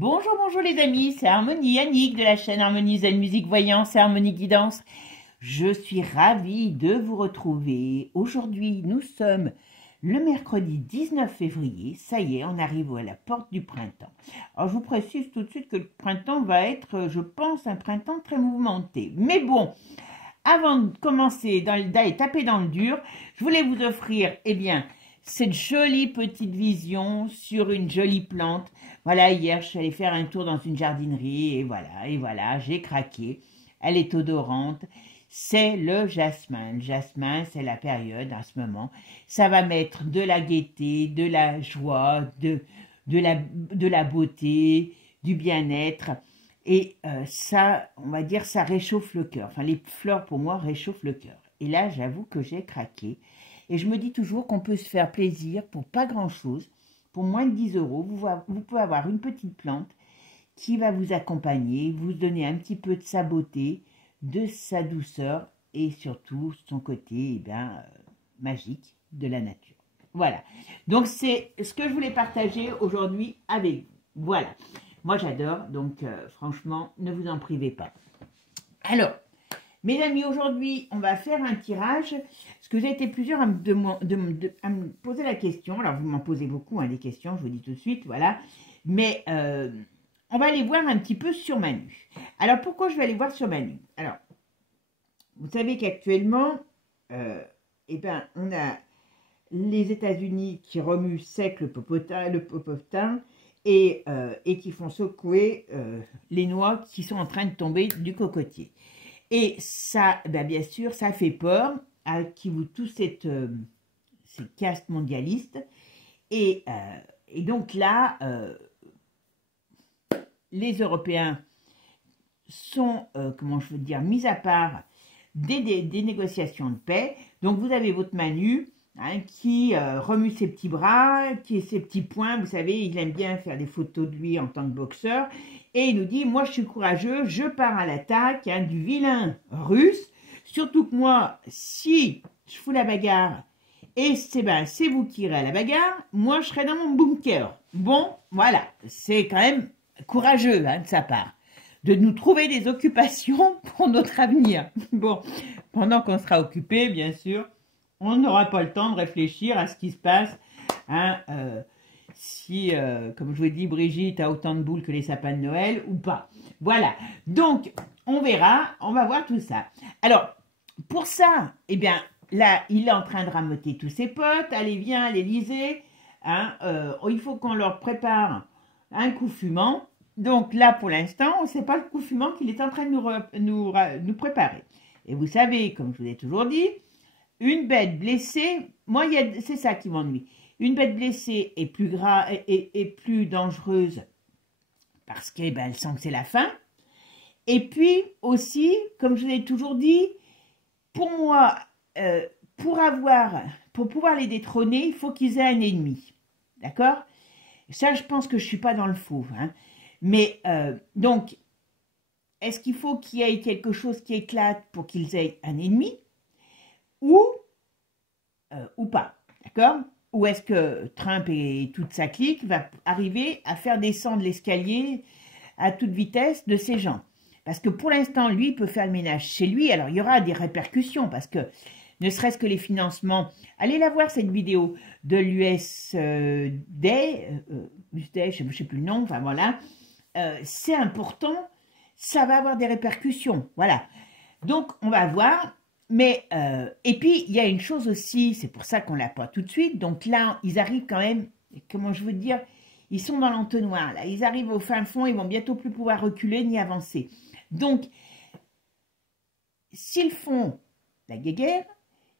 Bonjour, bonjour les amis, c'est Harmonie Annick de la chaîne Harmonie Zen Musique Voyance et Harmonie Guidance. Je suis ravie de vous retrouver. Aujourd'hui, nous sommes le mercredi 19 février. Ça y est, on arrive à la porte du printemps. Alors, je vous précise tout de suite que le printemps va être, je pense, un printemps très mouvementé. Mais bon, avant de commencer d'aller taper dans le dur, je voulais vous offrir, cette jolie petite vision sur une jolie plante. Voilà, hier, je suis allée faire un tour dans une jardinerie et voilà, j'ai craqué. Elle est odorante. C'est le jasmin. Le jasmin, c'est la période en ce moment. Ça va mettre de la gaieté, de la joie, de la beauté, du bien-être. Et ça, on va dire, ça réchauffe le cœur. Enfin, les fleurs, pour moi, réchauffent le cœur. Et là, j'avoue que j'ai craqué. Et je me dis toujours qu'on peut se faire plaisir pour pas grand-chose. Pour moins de 10 €, vous pouvez avoir une petite plante qui va vous accompagner, vous donner un petit peu de sa beauté, de sa douceur et surtout son côté magique de la nature. Voilà. Donc, c'est ce que je voulais partager aujourd'hui avec vous. Voilà. Moi, j'adore. Donc, franchement, ne vous en privez pas. Alors, mes amis, aujourd'hui, on va faire un tirage, parce que vous avez été plusieurs à me poser la question. Alors, vous m'en posez beaucoup, des questions, je vous dis tout de suite, voilà. Mais on va aller voir un petit peu sur Manu. Alors, pourquoi je vais aller voir sur Manu? Alors, vous savez qu'actuellement, on a les États-Unis qui remuent sec le popotin et qui font secouer les noix qui sont en train de tomber du cocotier. Et ça, bien sûr, ça fait peur à tous ces castes mondialistes. Et donc là, les Européens sont, mis à part des négociations de paix. Donc vous avez votre Manu qui remue ses petits bras, ses petits poings. Vous savez, il aime bien faire des photos de lui en tant que boxeur. Et il nous dit, moi je suis courageux, je pars à l'attaque du vilain russe. Surtout que moi, si je fous la bagarre, et c'est vous qui irez à la bagarre, moi je serai dans mon bunker. Bon, voilà, c'est quand même courageux de sa part, de nous trouver des occupations pour notre avenir. Bon, pendant qu'on sera occupé, bien sûr, on n'aura pas le temps de réfléchir à ce qui se passe, si, comme je vous dis, Brigitte a autant de boules que les sapins de Noël ou pas. Voilà, donc on verra, on va voir tout ça. Alors, pour ça, là, il est en train de rameuter tous ses potes. Allez, viens à l'Élysée. Il faut qu'on leur prépare un coup fumant. Donc là, pour l'instant, on ne sait pas le coup fumant qu'il est en train de nous préparer. Et vous savez, comme je vous ai toujours dit, une bête blessée, moi, c'est ça qui m'ennuie. Une bête blessée est plus grave et plus dangereuse parce qu'elle sent que c'est la fin. Et puis aussi, comme je vous ai toujours dit, pour moi, pour pouvoir les détrôner, il faut qu'ils aient un ennemi. D'accord? Ça, je pense que je ne suis pas dans le faux. Mais donc, est-ce qu'il faut qu'il y ait quelque chose qui éclate pour qu'ils aient un ennemi ou pas? D'accord? Ou est-ce que Trump et toute sa clique va arriver à faire descendre l'escalier à toute vitesse de ces gens? Parce que pour l'instant, lui, il peut faire le ménage chez lui. Alors, il y aura des répercussions parce que, ne serait-ce que les financements... Allez la voir, cette vidéo de l'USD, je ne sais plus le nom, enfin voilà. C'est important, ça va avoir des répercussions. Voilà. Donc, on va voir... Mais, et puis, il y a une chose aussi, c'est pour ça qu'on ne l'a pas tout de suite. Donc là, ils arrivent quand même, comment je veux dire, ils sont dans l'entonnoir, là. Ils arrivent au fin fond, ils vont bientôt plus pouvoir reculer ni avancer. Donc, s'ils font la guéguerre,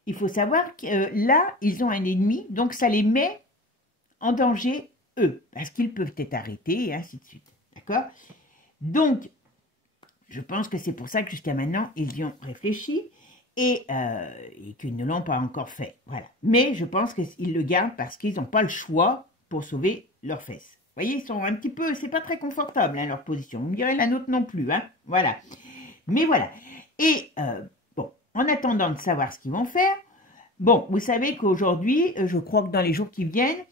il faut savoir que là, ils ont un ennemi, donc ça les met en danger, eux, parce qu'ils peuvent être arrêtés, et ainsi de suite. D'accord? Donc, je pense que c'est pour ça que jusqu'à maintenant, ils y ont réfléchi. Et qu'ils ne l'ont pas encore fait. Voilà. Mais je pense qu'ils le gardent parce qu'ils n'ont pas le choix pour sauver leurs fesses. Vous voyez, ils sont un petit peu... C'est pas très confortable, leur position. Vous me direz la nôtre non plus. Voilà. Mais voilà. Et, bon, en attendant de savoir ce qu'ils vont faire, bon, vous savez qu'aujourd'hui, je crois que dans les jours qui viennent,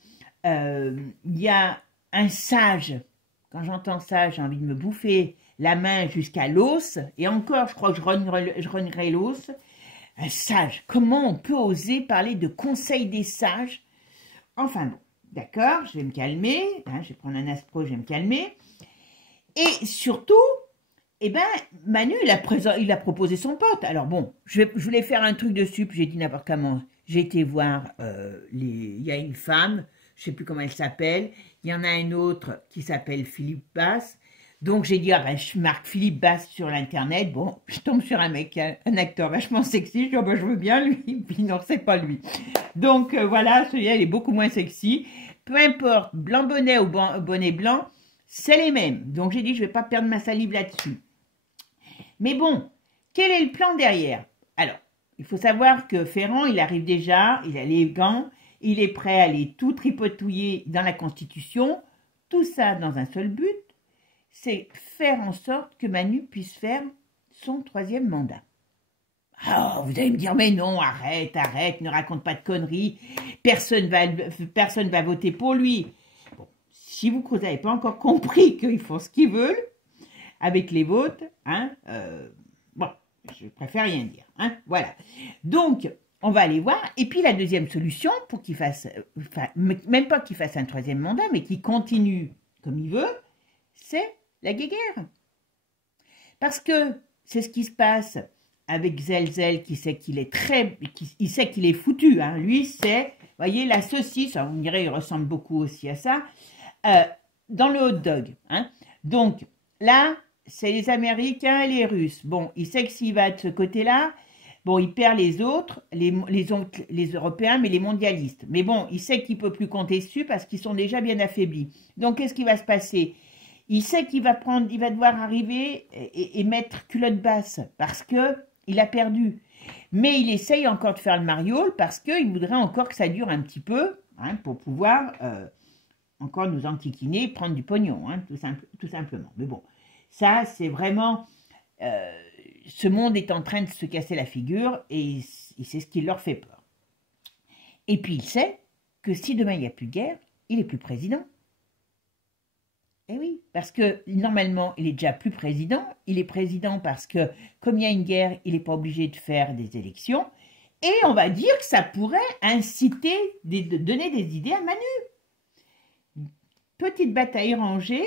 il y a un sage, quand j'entends ça, j'ai envie de me bouffer la main jusqu'à l'os. Et encore, je crois que je rognerai l'os. Un sage, comment on peut oser parler de conseil des sages? Enfin bon, d'accord, je vais me calmer. Hein, je vais prendre un aspro, je vais me calmer. Et surtout, eh ben, Manu, il a proposé son pote. Alors bon, je voulais faire un truc de sup, j'ai dit n'importe comment. J'ai été voir, il y a une femme, je ne sais plus comment elle s'appelle. Il y en a un autre qui s'appelle Philippe Basse. Donc j'ai dit, ah ben, je marque Philippe Basse sur l'internet. Bon, je tombe sur un mec, un acteur vachement sexy. Je dis, oh ben, je veux bien lui. Puis non, c'est pas lui. Donc voilà, celui-là, il est beaucoup moins sexy. Peu importe, blanc bonnet ou bonnet blanc, c'est les mêmes. Donc j'ai dit, je vais pas perdre ma salive là-dessus. Mais bon, quel est le plan derrière? Alors, il faut savoir que Ferrand, il arrive déjà, il a les gants, il est prêt à aller tout tripotouiller dans la Constitution. Tout ça dans un seul but, c'est faire en sorte que Manu puisse faire son 3e mandat. Oh, vous allez me dire, mais non, arrête, ne raconte pas de conneries, personne va voter pour lui. Bon, si vous n'avez pas encore compris qu'ils font ce qu'ils veulent avec les votes, hein, bon, je préfère rien dire, hein, voilà. Donc, on va aller voir, et puis la deuxième solution, pour qu'il fasse, même pas qu'il fasse un 3e mandat, mais qu'il continue comme il veut, c'est la guéguerre. Parce que c'est ce qui se passe avec Zelzel, qui sait qu'il est il sait qu'il est foutu, hein. Lui, c'est, voyez, la saucisse, on dirait, il ressemble beaucoup aussi à ça, dans le hot dog, hein. Donc, là, c'est les Américains et les Russes. Bon, il sait que s'il va de ce côté-là, bon, il perd les autres, les Européens, mais les mondialistes. Mais bon, il sait qu'il ne peut plus compter dessus parce qu'ils sont déjà bien affaiblis. Donc, qu'est-ce qui va se passer? Il sait qu'il va devoir arriver et mettre culotte basse parce qu'il a perdu. Mais il essaye encore de faire le mariole parce qu'il voudrait encore que ça dure un petit peu, hein, pour pouvoir encore nous enquiquiner, prendre du pognon, hein, tout simplement. Mais bon, ça, c'est vraiment... ce monde est en train de se casser la figure et c'est ce qui leur fait peur. Et puis il sait que si demain il n'y a plus de guerre, il n'est plus président. Eh oui, parce que normalement, il est déjà plus président. Il est président parce que, comme il y a une guerre, il n'est pas obligé de faire des élections. Et on va dire que ça pourrait inciter, de donner des idées à Manu. Petite bataille rangée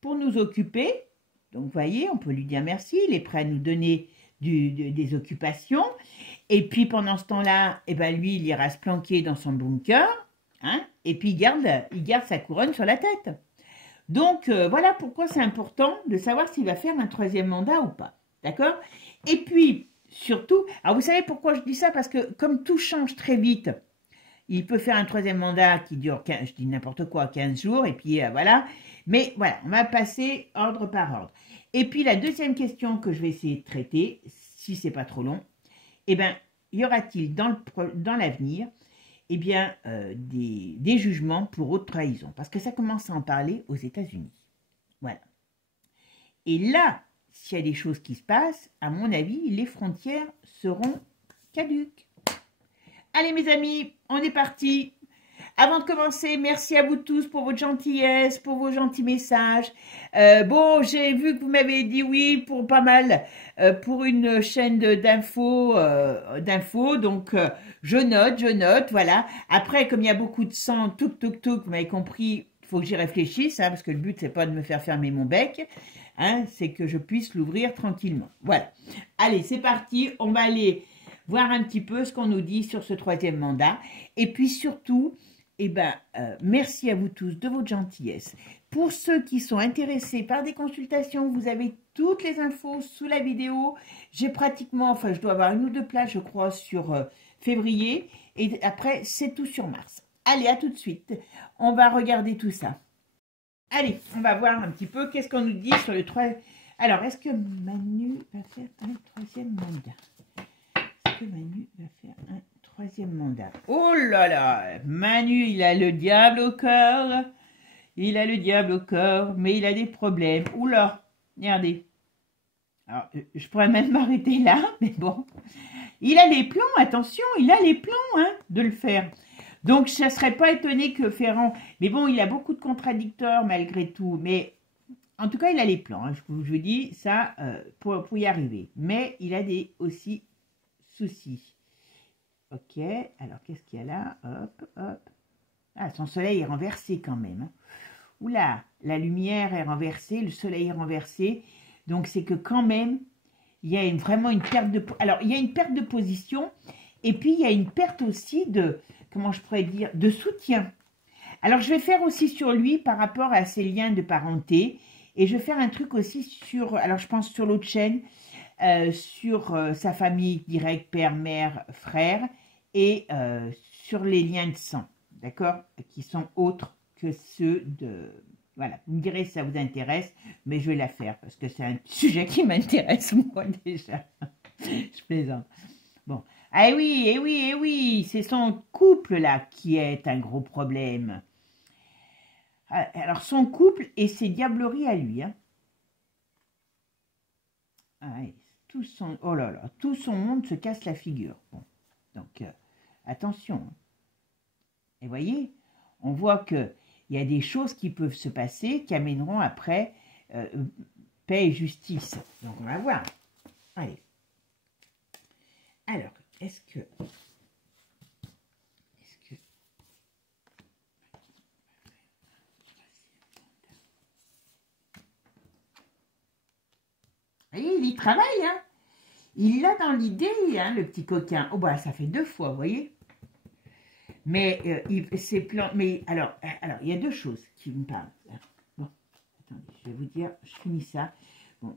pour nous occuper. Donc, vous voyez, on peut lui dire merci. Il est prêt à nous donner des occupations. Et puis, pendant ce temps-là, eh ben, lui, il ira se planquer dans son bunker. Hein, et puis il garde sa couronne sur la tête. Donc voilà pourquoi c'est important de savoir s'il va faire un 3e mandat ou pas. D'accord? Et puis surtout, alors vous savez pourquoi je dis ça? Parce que comme tout change très vite, il peut faire un 3e mandat qui dure, je dis n'importe quoi, 15 jours, et puis voilà. Mais voilà, on va passer ordre par ordre. Et puis la deuxième question que je vais essayer de traiter, si c'est pas trop long, eh bien, y aura-t-il dans l'avenir eh bien, des jugements pour haute trahison. Parce que ça commence à en parler aux États-Unis. Voilà. Et là, s'il y a des choses qui se passent, à mon avis, les frontières seront caduques. Allez, mes amis, on est parti. Avant de commencer, merci à vous tous pour votre gentillesse, pour vos gentils messages. Bon, j'ai vu que vous m'avez dit oui pour pas mal, pour une chaîne d'infos, donc je note, voilà. Après, comme il y a beaucoup de sang, tout, vous m'avez compris, il faut que j'y réfléchisse, hein, parce que le but, c'est pas de me faire fermer mon bec, hein, c'est que je puisse l'ouvrir tranquillement. Voilà. Allez, c'est parti, on va aller voir un petit peu ce qu'on nous dit sur ce 3e mandat. Et puis surtout... Eh bien, merci à vous tous de votre gentillesse. Pour ceux qui sont intéressés par des consultations, vous avez toutes les infos sous la vidéo. J'ai pratiquement, enfin, je dois avoir 1 ou 2 places, je crois, sur février. Et après, c'est tout sur mars. Allez, à tout de suite. On va regarder tout ça. Allez, on va voir un petit peu qu'est-ce qu'on nous dit sur le 3. Alors, est-ce que Manu va faire un 3e mandat? Est-ce que Manu va faire un 3e mandat? Oh là là, Manu, il a le diable au cœur. Il a le diable au cœur, mais il a des problèmes. Oula, regardez. Alors, je pourrais même m'arrêter là, mais bon. Il a les plans, attention, il a les plans, hein, de le faire. Donc, je ne serais pas étonné que Ferrand... Mais bon, il a beaucoup de contradicteurs malgré tout. Mais en tout cas, il a les plans. Hein, je vous dis ça pour y arriver. Mais il a aussi soucis. Ok, alors qu'est-ce qu'il y a là? Hop, hop. Ah, son soleil est renversé quand même. Hein. Oula, la lumière est renversée, le soleil est renversé. Donc, c'est que quand même, il y a vraiment une perte de... Alors, il y a une perte de position. Et puis, il y a une perte aussi de... Comment je pourrais dire? De soutien. Alors, je vais faire aussi sur lui par rapport à ses liens de parenté. Et je vais faire un truc aussi sur... Alors, je pense sur l'autre chaîne. Sur sa famille directe, père, mère, frère. Et sur les liens de sang. D'accord? Qui sont autres que ceux de... Voilà, vous me direz si ça vous intéresse, mais je vais la faire parce que c'est un sujet qui m'intéresse moi déjà. Je plaisante. Bon, ah oui, eh oui, eh oui, c'est son couple là qui est un gros problème. Alors son couple et ses diableries à lui. Hein. Ah, tout son, oh là là, tout son monde se casse la figure. Bon, donc attention. Et voyez, on voit que il y a des choses qui peuvent se passer qui amèneront après paix et justice. Donc, on va voir. Allez. Alors, est-ce que... Vous voyez, il y travaille, hein. Il l'a dans l'idée, hein, le petit coquin. Oh, bah, ça fait 2 fois, vous voyez. Mais ses plans... Mais alors, il y a 2 choses qui me parlent. Bon, attendez, je vais vous dire, je finis ça. Bon.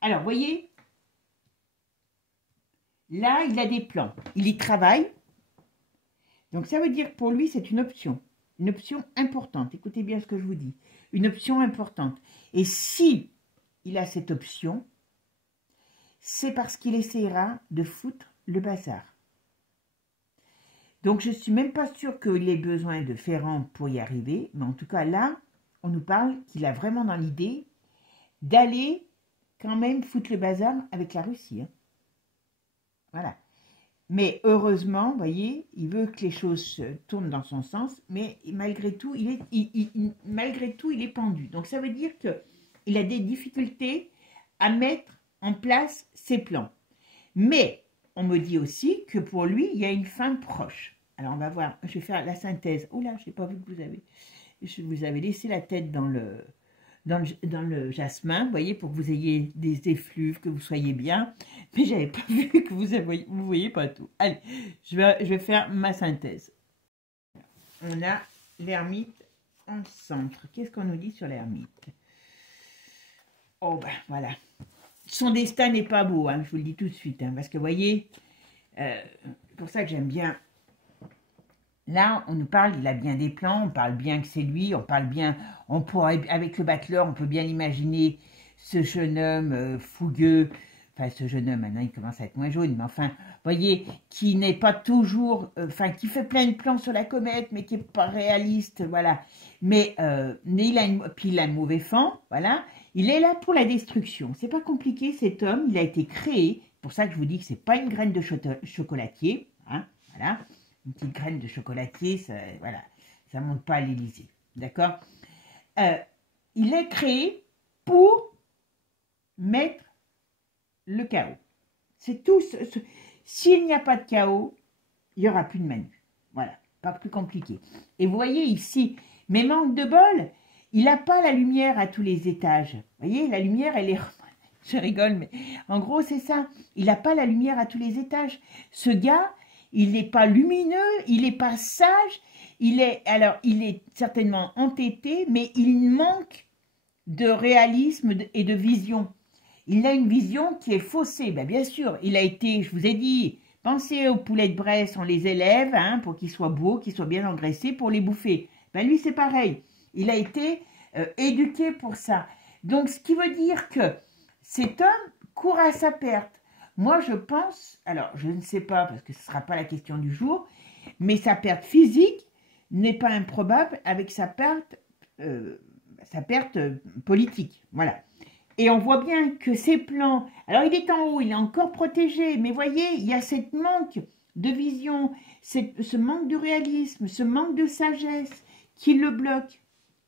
Alors, vous voyez, là, il a des plans. Il y travaille. Donc, ça veut dire que pour lui, c'est une option importante. Écoutez bien ce que je vous dis. Une option importante. Et si il a cette option, c'est parce qu'il essaiera de foutre le bazar. Donc, je ne suis même pas sûre qu'il ait besoin de Ferrand pour y arriver. Mais en tout cas, là, on nous parle qu'il a vraiment dans l'idée d'aller quand même foutre le bazar avec la Russie. Hein. Voilà. Mais heureusement, vous voyez, il veut que les choses tournent dans son sens, mais malgré tout, il est pendu. Donc, ça veut dire qu'il a des difficultés à mettre en place ses plans. Mais on me dit aussi que pour lui, il y a une fin proche. Alors, on va voir. Je vais faire la synthèse. Oh là, je n'ai pas vu que vous avez laissé la tête dans le jasmin, vous voyez, pour que vous ayez des effluves, que vous soyez bien. Mais j'avais pas vu que vous voyez pas tout. Allez, je vais faire ma synthèse. On a l'ermite en centre. Qu'est-ce qu'on nous dit sur l'ermite? Oh ben voilà. Son destin n'est pas beau, hein, je vous le dis tout de suite. Hein, parce que vous voyez, c'est pour ça que j'aime bien. Là, on nous parle, il a bien des plans, on parle bien que c'est lui, on parle bien, on pourrait, avec le battleur, on peut bien imaginer ce jeune homme fougueux, enfin ce jeune homme, maintenant il commence à être moins jaune, mais enfin, vous voyez, qui n'est pas toujours, qui fait plein de plans sur la comète, mais qui n'est pas réaliste, voilà. Mais puis il a un mauvais fond, voilà. Il est là pour la destruction. C'est pas compliqué, cet homme, il a été créé, pour ça que je vous dis que c'est pas une graine de chocolatier, hein, voilà. Une petite graine de chocolatier, ça, voilà, ça ne monte pas à l'Élysée, d'accord? Il est créé pour mettre le chaos. C'est tout. S'il n'y a pas de chaos, il n'y aura plus de Manu. Voilà, pas plus compliqué. Et vous voyez ici, mais manque de bol, il n'a pas la lumière à tous les étages. Vous voyez, la lumière, elle est... Je rigole, mais en gros, c'est ça. Il n'a pas la lumière à tous les étages. Ce gars... Il n'est pas lumineux, il n'est pas sage, il est certainement entêté, mais il manque de réalisme et de vision. Il a une vision qui est faussée. Ben, bien sûr, il a été, je vous ai dit, pensez aux poulets de Bresse, on les élève hein, pour qu'ils soient beaux, qu'ils soient bien engraissés pour les bouffer. Ben, lui, c'est pareil. Il a été éduqué pour ça. Donc, ce qui veut dire que cet homme court à sa perte. Moi, je pense, alors je ne sais pas parce que ce ne sera pas la question du jour, mais sa perte physique n'est pas improbable avec sa perte politique. Voilà. Et on voit bien que ses plans, alors il est en haut, il est encore protégé, mais voyez, il y a cette manque de vision, ce manque de réalisme, ce manque de sagesse qui le bloque.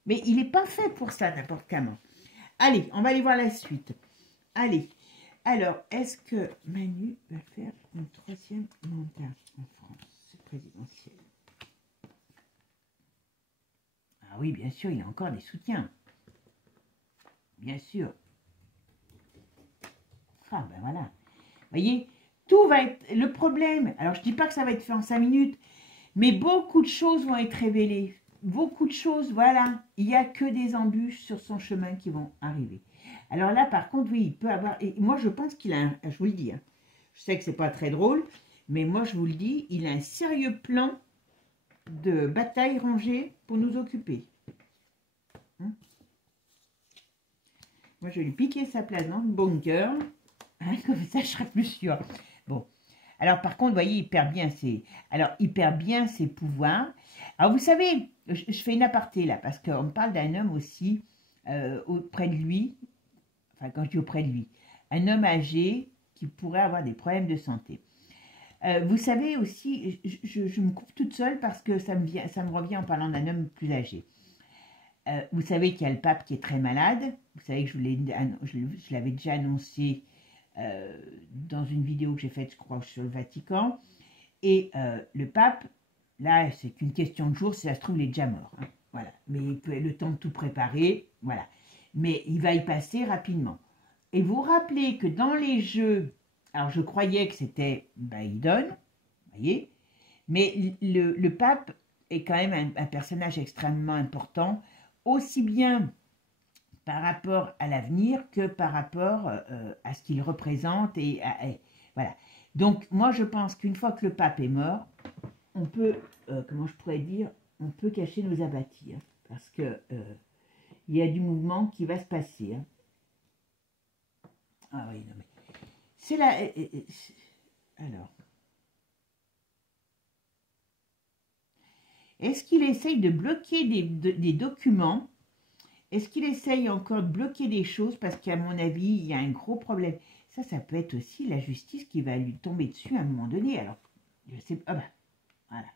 Mais il n'est pas fait pour ça, n'importe comment. Allez, on va aller voir la suite. Allez, alors, est-ce que Manu va faire un 3e mandat en France présidentielle? Ah oui, bien sûr, il a encore des soutiens. Bien sûr. Ah ben voilà. Vous voyez, tout va être... Le problème, alors je ne dis pas que ça va être fait en 5 minutes, mais beaucoup de choses vont être révélées. Beaucoup de choses, voilà. Il n'y a que des embûches sur son chemin qui vont arriver. Alors là, par contre, oui, il peut avoir... Et moi, je pense qu'il a... Je vous le dis, hein, je sais que c'est pas très drôle, mais moi, je vous le dis, il a un sérieux plan de bataille rangée pour nous occuper. Hein, moi, je vais lui piquer sa place dans le bunker. Hein, comme ça, je serai plus sûre. Bon. Alors, par contre, vous voyez, il perd bien ses pouvoirs. Alors, vous savez, je fais une aparté là, parce qu'on me parle d'un homme aussi auprès de lui. Enfin, quand je dis auprès de lui, un homme âgé qui pourrait avoir des problèmes de santé. Vous savez aussi, je me coupe toute seule parce que ça me revient en parlant d'un homme plus âgé. Vous savez qu'il y a le pape qui est très malade. Vous savez que je l'avais déjà annoncé dans une vidéo que j'ai faite, je crois, sur le Vatican. Et le pape, là, c'est qu'une question de jour. Si ça se trouve, il est déjà mort. Hein, voilà. Mais il peut le temps de tout préparer. Voilà. Mais il va y passer rapidement. Et vous vous rappelez que dans les jeux, alors je croyais que c'était Biden, vous voyez, mais le pape est quand même un personnage extrêmement important, aussi bien par rapport à l'avenir que par rapport à ce qu'il représente. Voilà. Donc moi je pense qu'une fois que le pape est mort, on peut, comment je pourrais dire, on peut cacher nos abattis, hein, parce que il y a du mouvement qui va se passer. Hein. Ah oui, non mais... C'est là... Alors... Est-ce qu'il essaye de bloquer des documents? Est-ce qu'il essaye encore de bloquer des choses? Parce qu'à mon avis, il y a un gros problème. Ça peut être aussi la justice qui va lui tomber dessus à un moment donné. Alors, je sais pas... Ah ben, voilà.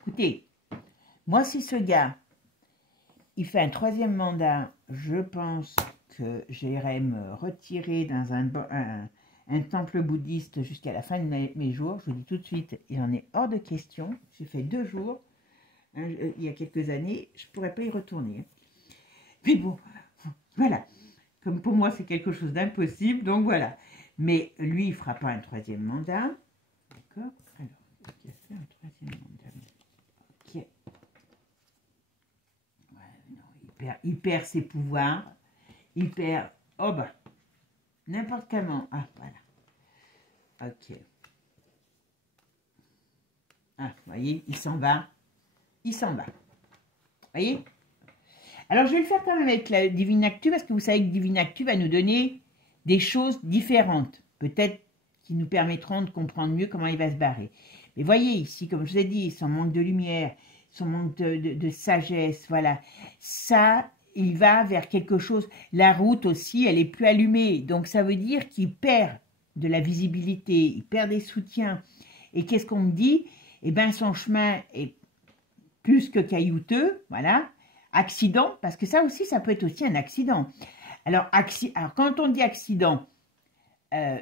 Écoutez, moi, si ce gars, il fait un 3e mandat, je pense que j'irai me retirer dans un temple bouddhiste jusqu'à la fin de mes jours. Je vous dis tout de suite, il en est hors de question. J'ai fait 2 jours, hein, il y a quelques années, je ne pourrais pas y retourner. Mais bon, voilà. Comme pour moi, c'est quelque chose d'impossible, donc voilà. Mais lui, il ne fera pas un 3e mandat. D'accord? Alors, est-ce qu'il a fait un 3e mandat? Ok. Ouais, non, il perd ses pouvoirs. Il perd... Oh bah, n'importe comment. Ah, voilà. Ok. Ah, vous voyez, il s'en va. Il s'en va. Vous voyez? Alors, je vais le faire quand même avec la Divine Actu, parce que vous savez que Divine Actu va nous donner des choses différentes. Peut-être qui nous permettront de comprendre mieux comment il va se barrer. Mais voyez ici, comme je vous ai dit, son manque de lumière, son manque de sagesse, voilà. Ça... il va vers quelque chose. La route aussi, elle est plus allumée. Donc, ça veut dire qu'il perd de la visibilité, il perd des soutiens. Et qu'est-ce qu'on me dit? Eh bien, son chemin est plus que caillouteux, voilà. Accident, parce que ça aussi, ça peut être aussi un accident. Alors quand on dit accident,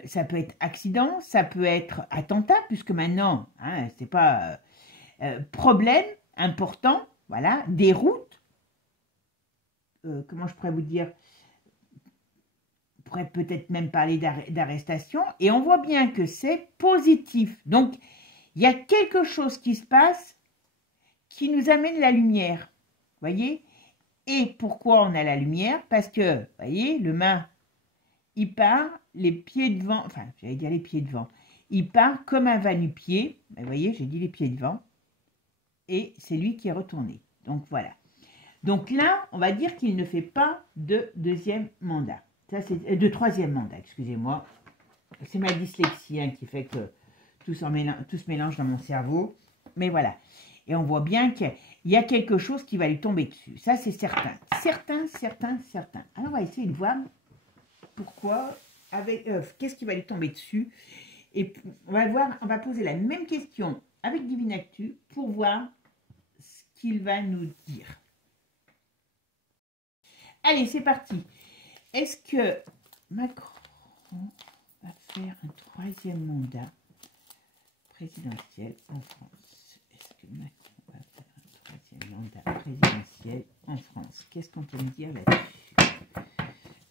ça peut être accident, ça peut être attentat, puisque maintenant, hein, c'est pas problème important, voilà, des routes. Comment je pourrais vous dire, on pourrait peut-être même parler d'arrestation, et on voit bien que c'est positif. Donc, il y a quelque chose qui se passe qui nous amène la lumière, voyez? Et pourquoi on a la lumière? Parce que, voyez, le mât, il part les pieds devant, enfin, j'allais dire les pieds devant, il part comme un va-nu-pied, vous voyez, j'ai dit les pieds devant, et c'est lui qui est retourné. Donc, voilà. Donc là, on va dire qu'il ne fait pas de 2e mandat. Ça, c'est de 3e mandat, excusez-moi. C'est ma dyslexie, hein, qui fait que tout se mélange dans mon cerveau. Mais voilà. Et on voit bien qu'il y a quelque chose qui va lui tomber dessus. Ça, c'est certain. Certain. Alors, on va essayer de voir pourquoi, qu'est-ce qui va lui tomber dessus. Et on va voir, on va poser la même question avec Divinactu pour voir ce qu'il va nous dire. Allez, c'est parti. Est-ce que Macron va faire un troisième mandat présidentiel en France? Est-ce que Macron va faire un troisième mandat présidentiel en France? Qu'est-ce qu'on peut me dire là-dessus?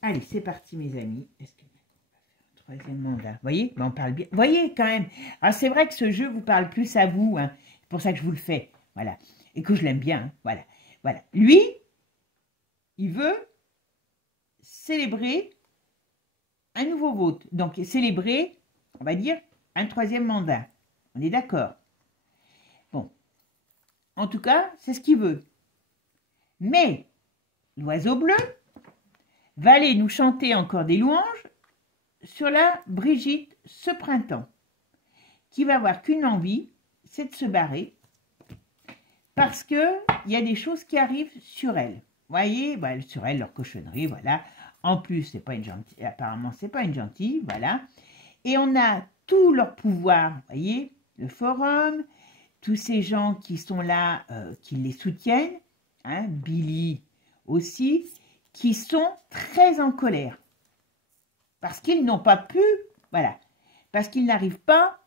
Allez, c'est parti, mes amis. Est-ce que Macron va faire un troisième mandat? Vous voyez, ben, on parle bien. Vous voyez, quand même. Alors, c'est vrai que ce jeu vous parle plus à vous. Hein. C'est pour ça que je vous le fais. Voilà. Et que je l'aime bien. Hein. Voilà. Voilà. Lui, il veut célébrer un nouveau vote. Donc, célébrer, on va dire, un troisième mandat. On est d'accord? Bon. En tout cas, c'est ce qu'il veut. Mais, l'oiseau bleu va aller nous chanter encore des louanges sur la Brigitte ce printemps, qui va avoir qu'une envie, c'est de se barrer, parce qu'il y a des choses qui arrivent sur elle. Vous voyez, bah, sur elle, leur cochonnerie, voilà. En plus, c'est pas une gentille, apparemment, c'est pas une gentille, voilà. Et on a tout leur pouvoir, vous voyez, le forum, tous ces gens qui sont là, qui les soutiennent, hein, Billy aussi, qui sont très en colère. Parce qu'ils n'ont pas pu, voilà, parce qu'ils n'arrivent pas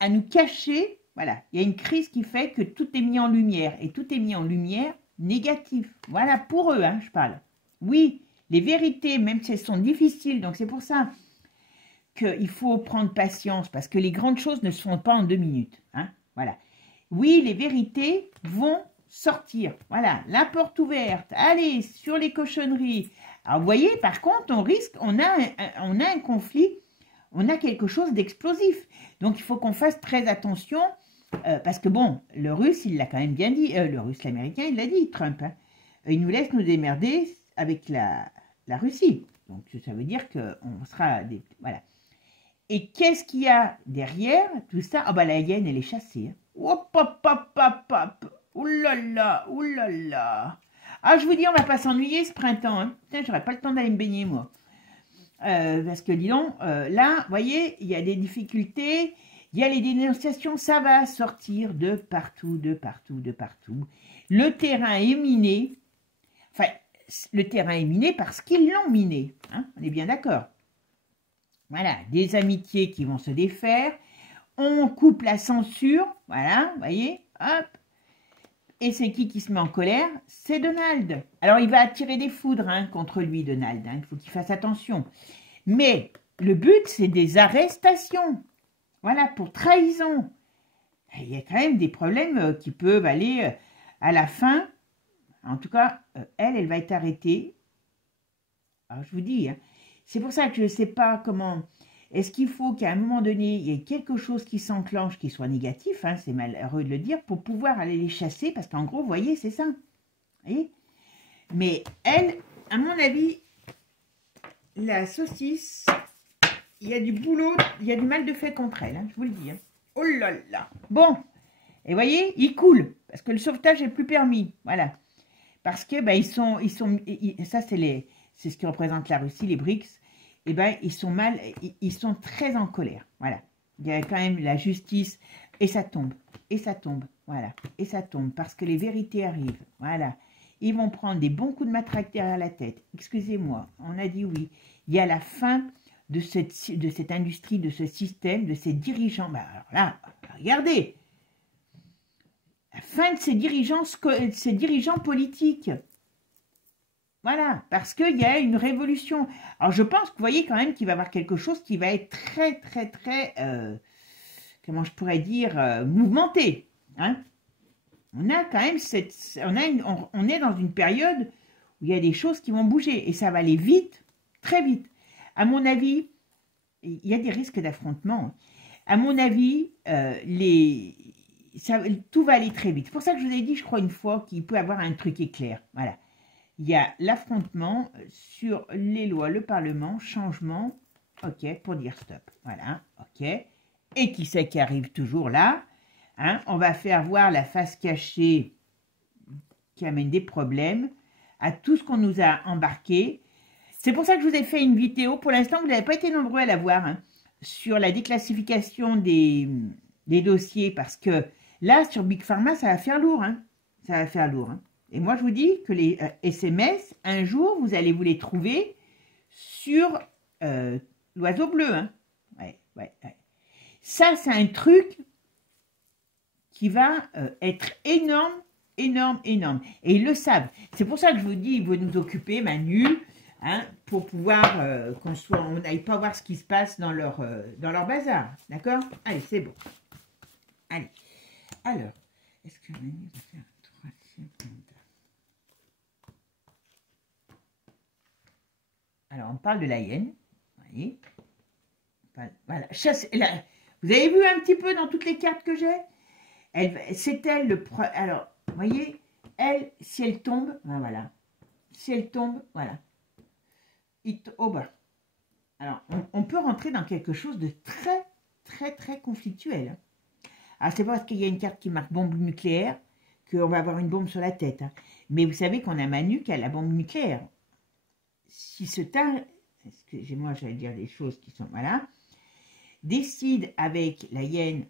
à nous cacher, voilà. Il y a une crise qui fait que tout est mis en lumière, et tout est mis en lumière négatif. Voilà, pour eux, hein, je parle. Oui, les vérités, même si elles sont difficiles, donc c'est pour ça qu'il faut prendre patience, parce que les grandes choses ne se font pas en 2 minutes. Hein, voilà. Oui, les vérités vont sortir. Voilà, la porte ouverte. Allez, sur les cochonneries. Alors, vous voyez, par contre, on risque, on a un conflit, on a quelque chose d'explosif. Donc, il faut qu'on fasse très attention, parce que bon, le russe, il l'a quand même bien dit, le russe, l'américain, il l'a dit, Trump. Hein, il nous laisse nous démerder avec la Russie. Donc, ça veut dire qu'on sera des... Voilà. Et qu'est-ce qu'il y a derrière tout ça? Ah, bah, la hyène, elle est chassée. Hein. Hop, hop, hop, hop, hop. Oulala, oulala. Ah, je vous dis, on va pas s'ennuyer ce printemps. Hein. Putain, j'aurais pas le temps d'aller me baigner, moi. Parce que, dis donc, là, vous voyez, il y a des difficultés. Il y a les dénonciations. Ça va sortir de partout, de partout, de partout. Le terrain est miné. Enfin, le terrain est miné parce qu'ils l'ont miné. Hein, on est bien d'accord. Voilà, des amitiés qui vont se défaire. On coupe la censure. Voilà, vous voyez, hop. Et c'est qui se met en colère? C'est Donald. Alors, il va attirer des foudres hein, contre lui, Donald. Hein, il faut qu'il fasse attention. Mais le but, c'est des arrestations. Voilà, pour trahison. Il y a quand même des problèmes qui peuvent aller à la fin. En tout cas, elle va être arrêtée. Alors, je vous dis, hein, c'est pour ça que je ne sais pas comment... Est-ce qu'il faut qu'à un moment donné, il y ait quelque chose qui s'enclenche, qui soit négatif, hein, c'est malheureux de le dire, pour pouvoir aller les chasser, parce qu'en gros, vous voyez, c'est ça. Vous voyez? Mais elle, à mon avis, la saucisse, il y a du boulot, il y a du mal de fait contre elle, hein, je vous le dis. Hein. Oh là là. Bon, et vous voyez, il coule, parce que le sauvetage n'est plus permis, voilà. Parce que, ben, ça c'est ce qui représente la Russie, les BRICS, eh ben, ils sont très en colère. Voilà. Il y a quand même la justice, et ça tombe, voilà, et ça tombe, parce que les vérités arrivent, voilà. Ils vont prendre des bons coups de matraque derrière la tête. Excusez-moi, on a dit oui. Il y a la fin de cette industrie, de ce système, de ces dirigeants. Ben, alors là, regardez, la fin de ces dirigeants politiques. Voilà, parce qu'il y a une révolution. Alors, je pense que vous voyez quand même qu'il va y avoir quelque chose qui va être très, très, très, comment je pourrais dire, mouvementé. Hein, on a quand même on est dans une période où il y a des choses qui vont bouger. Et ça va aller vite, très vite. À mon avis, il y a des risques d'affrontement. À mon avis, tout va aller très vite. C'est pour ça que je vous ai dit, je crois, une fois, qu'il peut y avoir un truc éclair. Voilà. Il y a l'affrontement sur les lois, le Parlement, changement, ok, pour dire stop. Voilà, ok. Et qui c'est qui arrive toujours là? Hein, on va faire voir la face cachée qui amène des problèmes à tout ce qu'on nous a embarqué. C'est pour ça que je vous ai fait une vidéo. Pour l'instant, vous n'avez pas été nombreux à la voir. Hein, sur la déclassification des dossiers, parce que là, sur Big Pharma, ça va faire lourd, hein. Ça va faire lourd, hein. Et moi, je vous dis que les SMS, un jour, vous allez vous les trouver sur l'oiseau bleu, hein. Ouais, ouais, ouais. Ça, c'est un truc qui va être énorme, énorme, énorme. Et ils le savent. C'est pour ça que je vous dis, ils vont nous occuper, Manu, hein, pour pouvoir on n'aille pas voir ce qui se passe dans leur bazar. D'accord? Allez, c'est bon. Allez. Alors, est-ce que Manu va faire un troisième mandat? Alors, on parle de la hyène. Vous voyez? Voilà. Vous avez vu un petit peu dans toutes les cartes que j'ai? C'est elle le... Alors, vous voyez, elle, si elle tombe, ben voilà. Si elle tombe, voilà. Oh ben. Alors, on peut rentrer dans quelque chose de très, très, très conflictuel. Alors, c'est pas parce qu'il y a une carte qui marque bombe nucléaire qu'on va avoir une bombe sur la tête. Hein. Mais vous savez qu'on a Manu qui a la bombe nucléaire. Si ce teint, excusez-moi, j'allais dire des choses qui sont... Voilà. Décide avec la hyène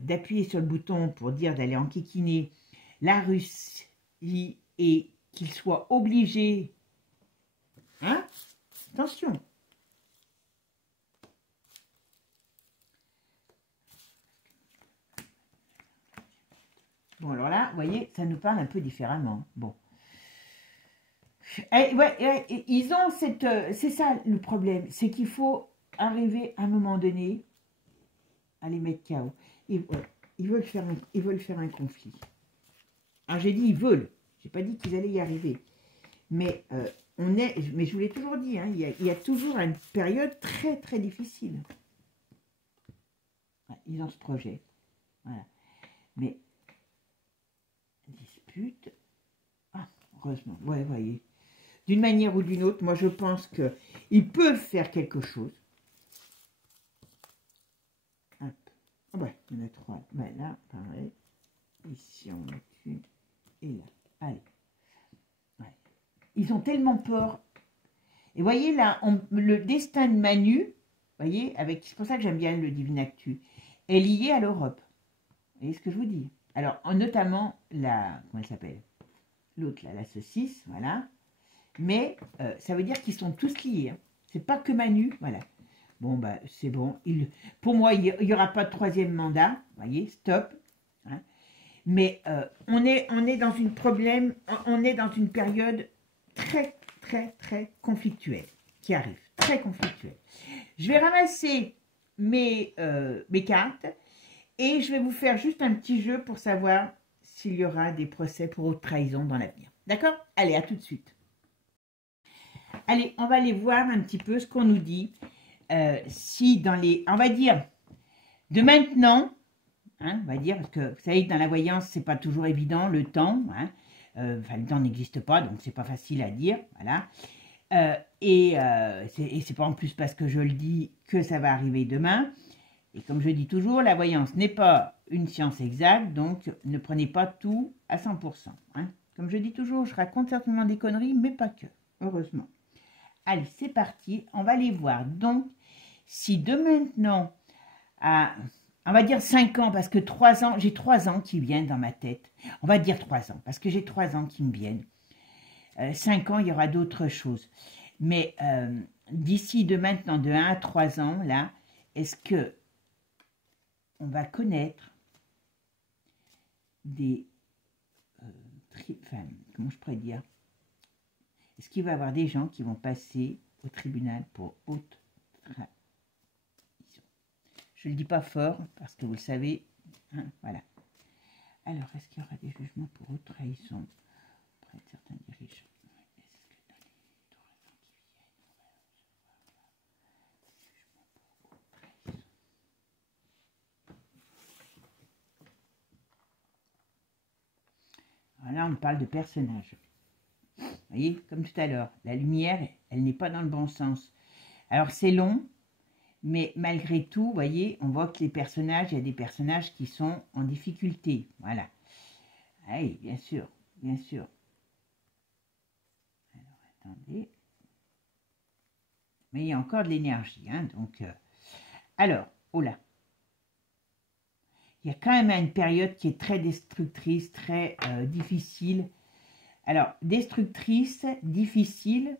d'appuyer sur le bouton pour dire d'aller enquiquiner la Russie et qu'il soit obligé, hein, attention, bon alors là, vous voyez, ça nous parle un peu différemment, bon, ouais, ils ont c'est ça le problème, c'est qu'il faut arriver à un moment donné à les mettre KO. Ils veulent faire un conflit. Alors j'ai dit ils veulent, j'ai pas dit qu'ils allaient y arriver. Mais mais je vous l'ai toujours dit, hein, il y a toujours une période très très difficile. Ouais, ils ont ce projet. Voilà. Mais dispute. Ah, heureusement. Ouais, voyez. D'une manière ou d'une autre, moi je pense qu'ils peuvent faire quelque chose. Hop. Ah ouais, il y en a 3. Ben là, pareil. Ici, on a une. Et là. Allez. Ouais. Ils ont tellement peur. Et voyez là, le destin de Manu, voyez, c'est pour ça que j'aime bien le Divine Actu, est lié à l'Europe. Vous voyez ce que je vous dis? Alors, notamment comment elle s'appelle? L'autre là, la saucisse, voilà. Mais ça veut dire qu'ils sont tous liés. Hein. C'est pas que Manu, voilà. Bon, bah, c'est bon. Pour moi, il n'y aura pas de troisième mandat. Vous voyez, stop. Hein. Mais on est dans on est dans une période très, très, très conflictuelle qui arrive. Très conflictuelle. Je vais ramasser mes cartes et je vais vous faire juste un petit jeu pour savoir s'il y aura des procès pour haute trahison dans l'avenir. D'accord? Allez, à tout de suite. Allez, on va aller voir un petit peu ce qu'on nous dit. Si dans on va dire, de maintenant, hein, on va dire, parce que vous savez que dans la voyance, c'est pas toujours évident, le temps, hein, le temps n'existe pas, donc c'est pas facile à dire, voilà. Et c'est pas en plus parce que je le dis que ça va arriver demain. Et comme je dis toujours, la voyance n'est pas une science exacte, donc ne prenez pas tout à 100%. Hein. Comme je dis toujours, je raconte certainement des conneries, mais pas que, heureusement. Allez, c'est parti, on va aller voir. Donc, si de maintenant à, on va dire 5 ans, parce que 3 ans, j'ai 3 ans qui viennent dans ma tête. On va dire 3 ans, parce que j'ai 3 ans qui me viennent. 5 ans, il y aura d'autres choses. Mais d'ici de maintenant, de 1 à 3 ans, là, est-ce que on va connaître des... comment je pourrais dire? Est-ce qu'il va y avoir des gens qui vont passer au tribunal pour haute trahison? Je ne le dis pas fort, parce que vous le savez. Hein, voilà. Alors, est-ce qu'il y aura des jugements pour haute trahison auprès de certains dirigeants? Là, on parle de personnages. Vous voyez, comme tout à l'heure, la lumière, elle n'est pas dans le bon sens. Alors, c'est long, mais malgré tout, vous voyez, on voit que les personnages, il y a des personnages qui sont en difficulté. Voilà. Oui, bien sûr, bien sûr. Alors, attendez. Mais il y a encore de l'énergie, hein, donc... Alors, oh là. Il y a quand même une période qui est très destructrice, très difficile. Alors, destructrice, difficile,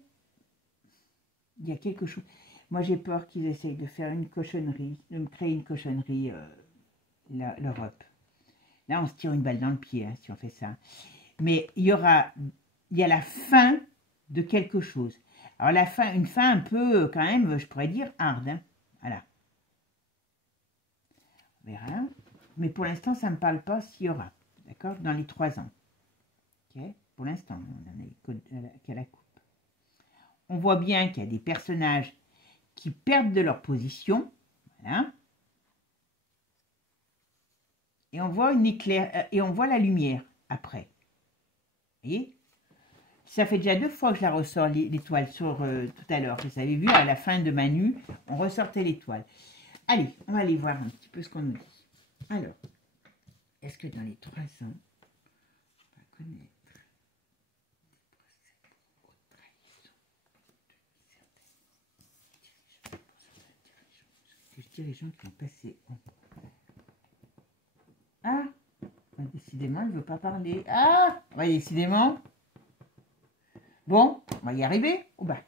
il y a quelque chose. Moi, j'ai peur qu'ils essayent de faire une cochonnerie, de me créer une cochonnerie, l'Europe. Là, on se tire une balle dans le pied, hein, si on fait ça. Mais il y a la fin de quelque chose. Alors, la fin, une fin un peu, quand même, je pourrais dire, hard. Hein. Voilà. On verra. Mais pour l'instant, ça ne me parle pas s'il y aura. D'accord? Dans les 3 ans. Ok? Pour l'instant, on en est qu'à la coupe. On voit bien qu'il y a des personnages qui perdent de leur position. Voilà. Et on voit et on voit la lumière après. Vous voyez? Ça fait déjà 2 fois que je la ressors, l'étoile, sur tout à l'heure. Vous avez vu, à la fin de Manu, on ressortait l'étoile. Allez, on va aller voir un petit peu ce qu'on nous dit. Alors, est-ce que dans les 3 ans, on va connaître les dirigeants qui ont passé en... Ah, décidément, elle ne veut pas parler. Ah, décidément. Bon, on va y arriver. Oh bah.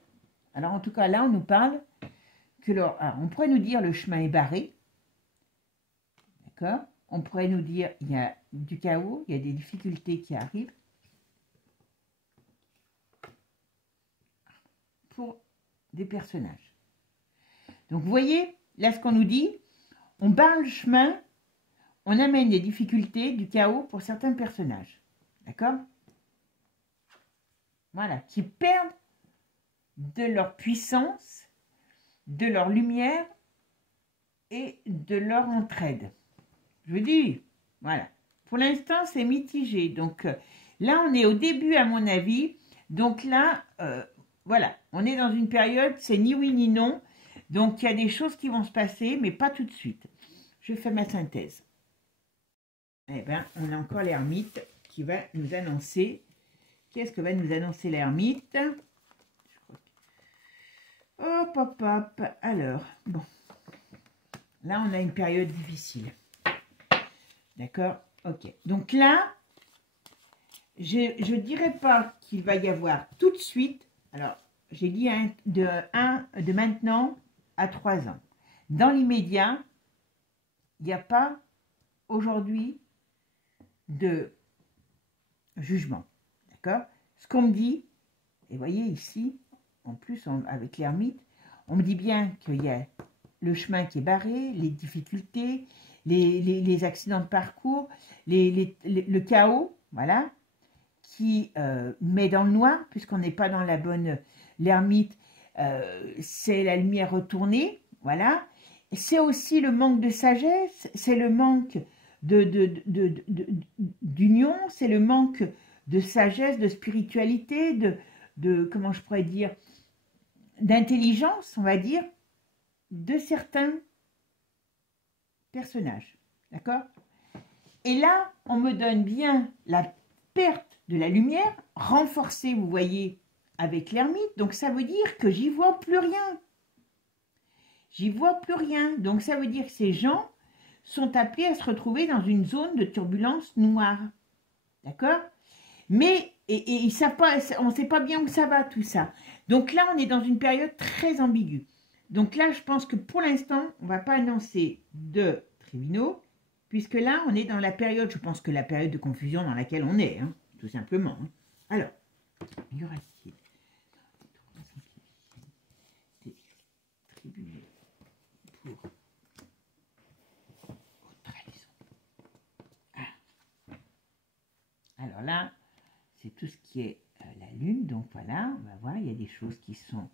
Alors, en tout cas, là, on nous parle que on pourrait nous dire le chemin est barré. D'accord? On pourrait nous dire il y a du chaos, il y a des difficultés qui arrivent. Pour des personnages. Donc, vous voyez, là, ce qu'on nous dit, on barre le chemin, on amène des difficultés, du chaos pour certains personnages. D'accord? Voilà, qui perdent de leur puissance, de leur lumière et de leur entraide. Je vous dis, voilà. Pour l'instant, c'est mitigé. Donc, là, on est au début, à mon avis. Donc là, voilà, on est dans une période, c'est ni oui ni non. Donc, il y a des choses qui vont se passer, mais pas tout de suite. Je fais ma synthèse. Eh bien, on a encore l'ermite qui va nous annoncer. Qu'est-ce que va nous annoncer l'ermite? Hop, hop, hop. Alors, bon. Là, on a une période difficile. D'accord? Ok. Donc là, je ne dirais pas qu'il va y avoir tout de suite. Alors, j'ai dit de maintenant à 3 ans. Dans l'immédiat, il n'y a pas aujourd'hui de jugement. D'accord? Ce qu'on me dit, et voyez ici, en plus avec l'ermite, on me dit bien qu'il y a le chemin qui est barré, les difficultés, les accidents de parcours, le chaos, voilà, qui met dans le noir, puisqu'on n'est pas dans la bonne... L'ermite, c'est la lumière retournée, voilà. C'est aussi le manque de sagesse, c'est le manque d'union, c'est le manque de sagesse, de spiritualité, comment je pourrais dire, d'intelligence, on va dire, de certains personnages. D'accord? Et là, on me donne bien la perte de la lumière, renforcée, vous voyez, avec l'ermite. Donc, ça veut dire que j'y vois plus rien. J'y vois plus rien. Donc, ça veut dire que ces gens sont appelés à se retrouver dans une zone de turbulence noire. D'accord? Mais, ils savent pas, on ne sait pas bien où ça va, tout ça. Donc là, on est dans une période très ambiguë. Donc là, je pense que pour l'instant, on ne va pas annoncer de tribunaux, puisque là, on est dans la période, je pense que la période de confusion dans laquelle on est, hein, tout simplement. Hein. Alors, y aura-t-il des tribunaux pour trahison? Alors là, c'est tout ce qui est la lune, donc voilà, on va voir, il y a des choses qui sont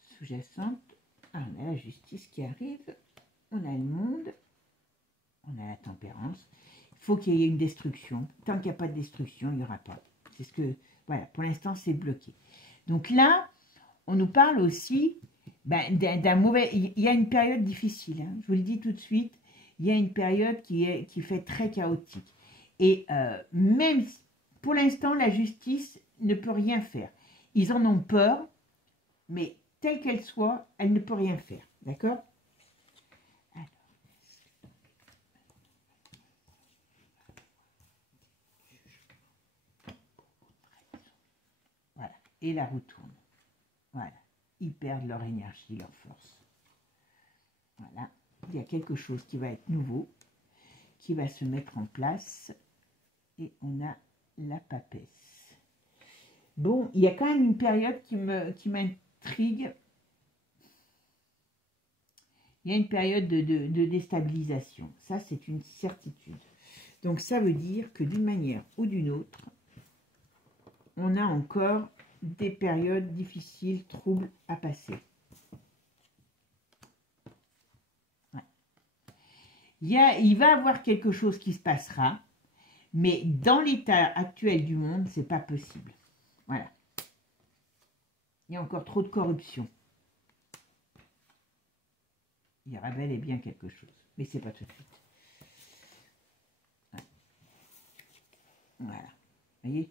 sous-jacentes. Ah, on a la justice qui arrive, on a le monde, on a la tempérance. Il faut qu'il y ait une destruction. Tant qu'il n'y a pas de destruction, il n'y aura pas. C'est ce que, voilà, pour l'instant, c'est bloqué. Donc là, on nous parle aussi d'un mauvais... Il y a une période difficile, hein, je vous le dis tout de suite, il y a une période qui fait très chaotique. Et même pour l'instant, la justice ne peut rien faire. Ils en ont peur, mais telle qu'elle soit, elle ne peut rien faire. D'accord? et la roue tourne. Voilà. Ils perdent leur énergie, leur force. Voilà. Il y a quelque chose qui va être nouveau, qui va se mettre en place. Et on a la papesse. Bon, il y a quand même une période qui m'intrigue. Il y a une période de déstabilisation. Ça, c'est une certitude. Donc, ça veut dire que d'une manière ou d'une autre, on a encore des périodes difficiles, troubles à passer. Ouais. Il va y avoir quelque chose qui se passera, mais dans l'état actuel du monde, c'est pas possible. Voilà. Il y a encore trop de corruption. Il y aura bel et bien quelque chose, mais c'est pas tout de suite. Ouais. Voilà. Vous voyez,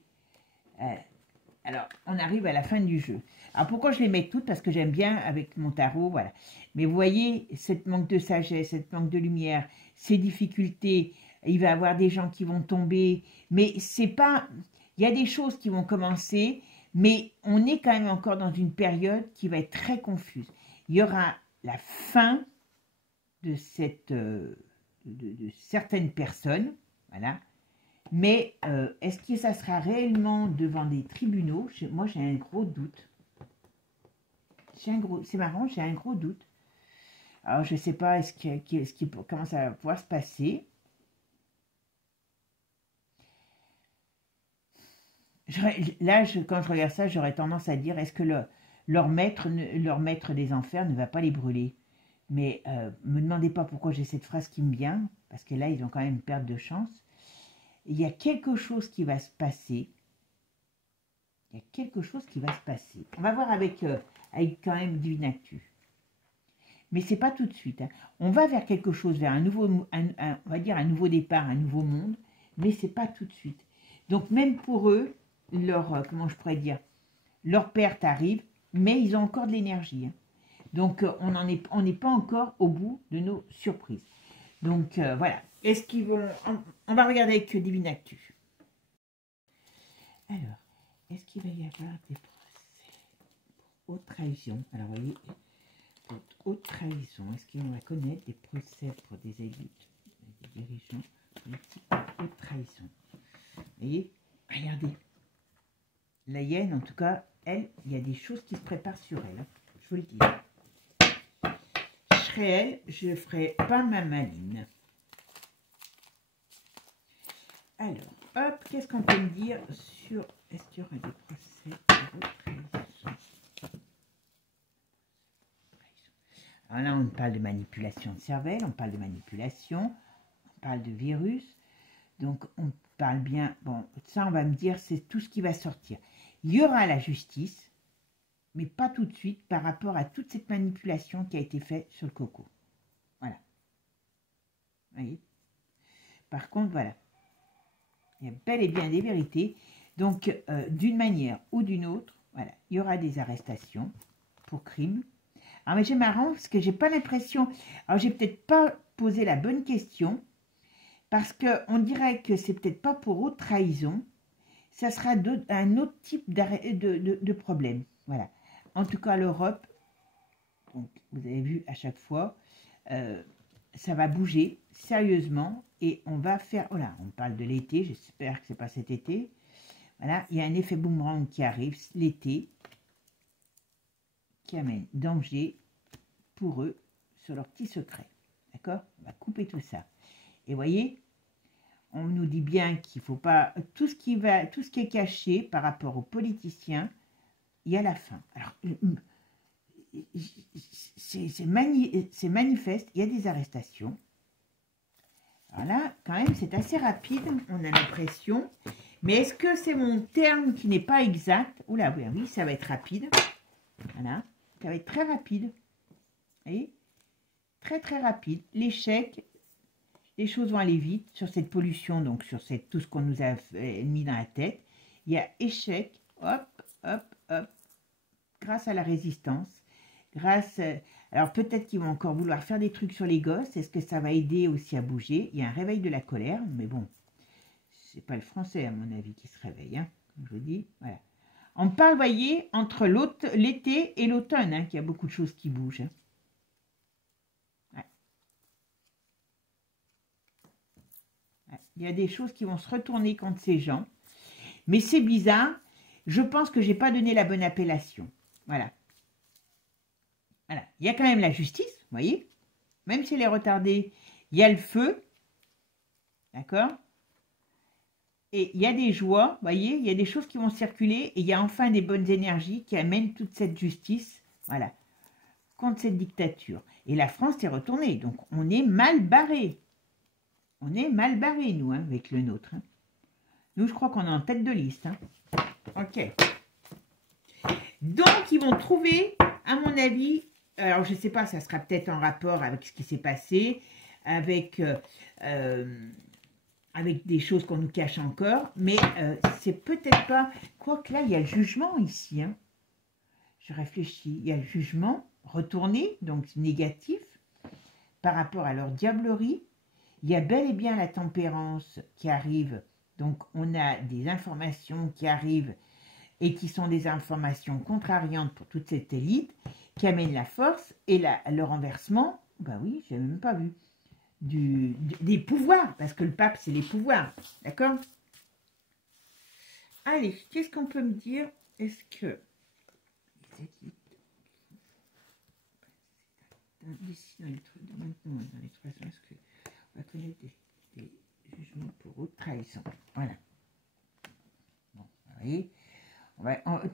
alors, on arrive à la fin du jeu. Alors, pourquoi je les mets toutes? Parce que j'aime bien avec mon tarot, voilà. Mais vous voyez, cette manque de sagesse, cette manque de lumière, ces difficultés, il va y avoir des gens qui vont tomber, mais c'est pas... Il y a des choses qui vont commencer, mais on est quand même encore dans une période qui va être très confuse. Il y aura la fin de certaines personnes, voilà. Mais est-ce que ça sera réellement devant des tribunaux? Moi, j'ai un gros doute. C'est marrant, j'ai un gros doute. Alors, je ne sais pas comment ça va pouvoir se passer. Là, quand je regarde ça, j'aurais tendance à dire, est-ce que leur maître des enfers ne va pas les brûler? Mais me demandez pas pourquoi j'ai cette phrase qui me vient, parce que là, ils ont quand même une perte de chance. Il y a quelque chose qui va se passer. Il y a quelque chose qui va se passer. On va voir avec quand même Divinactu. Mais c'est pas tout de suite. Hein. On va vers quelque chose, vers un nouveau, on va dire un nouveau départ, un nouveau monde, mais c'est pas tout de suite. Donc même pour eux, comment je pourrais dire, leur perte arrive, mais ils ont encore de l'énergie. Hein. Donc on n'est pas encore au bout de nos surprises. Donc voilà. Est-ce qu'ils vont... On va regarder avec Divinactu. Alors, est-ce qu'il va y avoir des procès pour haute trahison? Alors, vous voyez, pour haute trahison, est-ce qu'on va connaître des procès pour des élites, des dirigeants politiques pour haute trahison? Vous voyez, regardez. La hyène, en tout cas, elle, il y a des choses qui se préparent sur elle. Hein, je vous le dis. Je serais elle, je ne ferais pas ma maline. Alors, hop, qu'est-ce qu'on peut me dire sur... Est-ce qu'il y aura des procès pour trahison? Alors là, on parle de manipulation de cervelle, on parle de manipulation, on parle de virus. Donc, on parle bien... Bon, ça, on va me dire, c'est tout ce qui va sortir. Il y aura la justice, mais pas tout de suite par rapport à toute cette manipulation qui a été faite sur le coco. Voilà. Vous voyez? Par contre, voilà. Il y a bel et bien des vérités. Donc, d'une manière ou d'une autre, voilà, il y aura des arrestations pour crime. Alors, mais c'est marrant parce que j'ai pas l'impression... Alors, j'ai peut-être pas posé la bonne question parce qu'on dirait que c'est peut-être pas pour haute trahison. Ça sera un autre type de problème. Voilà. En tout cas, l'Europe, donc, vous avez vu à chaque fois, ça va bouger sérieusement et on va faire... Voilà, on parle de l'été, j'espère que ce n'est pas cet été. Voilà, il y a un effet boomerang qui arrive l'été qui amène danger pour eux sur leurs petits secrets. D'accord? On va couper tout ça. Et voyez, on nous dit bien qu'il ne faut pas... Tout ce qui est caché par rapport aux politiciens, il y a la fin. Alors, c'est manifeste, il y a des arrestations. Alors là, quand même, c'est assez rapide, on a l'impression. Mais est-ce que c'est mon terme qui n'est pas exact? Oula, oui, ça va être rapide. Voilà, ça va être très rapide. Vous voyez? Très, très rapide. L'échec, les choses vont aller vite sur cette pollution, donc sur tout ce qu'on nous a mis dans la tête. Il y a échec, hop, hop, hop, grâce à la résistance. Alors peut-être qu'ils vont encore vouloir faire des trucs sur les gosses. Est-ce que ça va aider aussi à bouger? Il y a un réveil de la colère, mais bon, c'est pas le français à mon avis qui se réveille, hein, comme je vous dis. Voilà. On parle, voyez, entre l'été et l'automne, hein, qu'il y a beaucoup de choses qui bougent. Hein. Ouais. Ouais. Il y a des choses qui vont se retourner contre ces gens. Mais c'est bizarre. Je pense que je n'ai pas donné la bonne appellation. Voilà. Voilà. Il y a quand même la justice, vous voyez. Même si elle est retardée, il y a le feu. D'accord? Et il y a des joies, vous voyez, il y a des choses qui vont circuler et il y a enfin des bonnes énergies qui amènent toute cette justice, voilà, contre cette dictature. Et la France est retournée, donc on est mal barré. On est mal barré, nous, hein, avec le nôtre. Hein. Nous, je crois qu'on est en tête de liste. Hein. Ok. Donc, ils vont trouver, à mon avis, alors je ne sais pas, ça sera peut-être en rapport avec ce qui s'est passé, avec des choses qu'on nous cache encore, mais c'est peut-être pas... Quoique là, il y a le jugement ici. Hein. Je réfléchis. Il y a le jugement retourné, donc négatif, par rapport à leur diablerie. Il y a bel et bien la tempérance qui arrive. Donc, on a des informations qui arrivent et qui sont des informations contrariantes pour toute cette élite, qui amènent la force et le renversement. Ben oui, je n'avais même pas vu. Des pouvoirs, parce que le pape, c'est les pouvoirs. D'accord? Allez, qu'est-ce qu'on peut me dire? Est-ce que... Dans les trois sens, est-ce qu'on va connaître des jugements pour haute trahison? Voilà. Bon, vous voyez,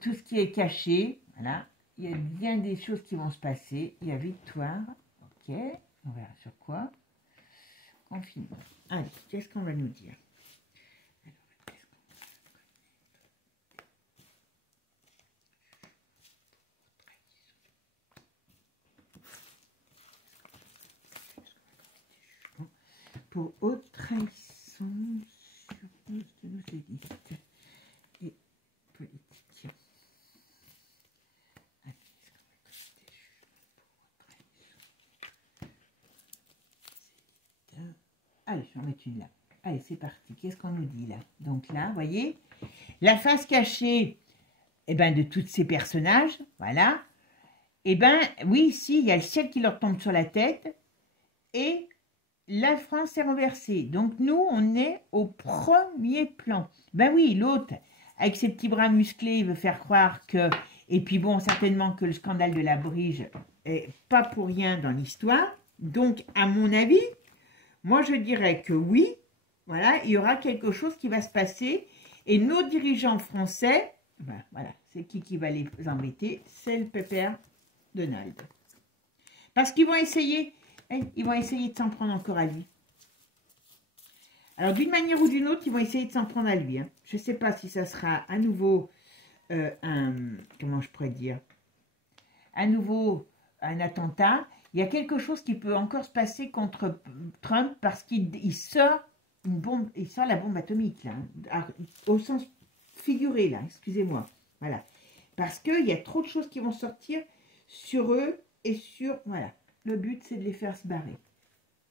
tout ce qui est caché, voilà, il y a bien des choses qui vont se passer. Il y a victoire, ok, on verra sur quoi. Confinement. Allez, qu'est-ce qu'on va nous dire? Pour haute trahison sur de nos élites et politiques. Allez, je vais en mettre une là. Allez, c'est parti. Qu'est-ce qu'on nous dit là? Donc là, vous voyez, la face cachée de tous ces personnages, voilà. Oui, ici, il y a le ciel qui leur tombe sur la tête et la France est renversée. Donc, nous, on est au premier plan. Ben oui, l'autre, avec ses petits bras musclés, il veut faire croire que... Et puis bon, certainement que le scandale de la Brige est pas pour rien dans l'histoire. Donc, à mon avis, moi, je dirais que oui, voilà, il y aura quelque chose qui va se passer. Et nos dirigeants français, voilà, c'est qui va les embêter? C'est le pépère Donald. Parce qu'ils vont essayer... Ils vont essayer de s'en prendre encore à lui. Alors, d'une manière ou d'une autre, ils vont essayer de s'en prendre à lui. Hein. Je ne sais pas si ça sera à nouveau comment je pourrais dire, à nouveau un attentat. Il y a quelque chose qui peut encore se passer contre Trump parce qu'il sort une bombe, il sort la bombe atomique, là, hein, au sens figuré, là, excusez-moi. Voilà. Parce qu'il y a trop de choses qui vont sortir sur eux et sur... Voilà. Le but, c'est de les faire se barrer.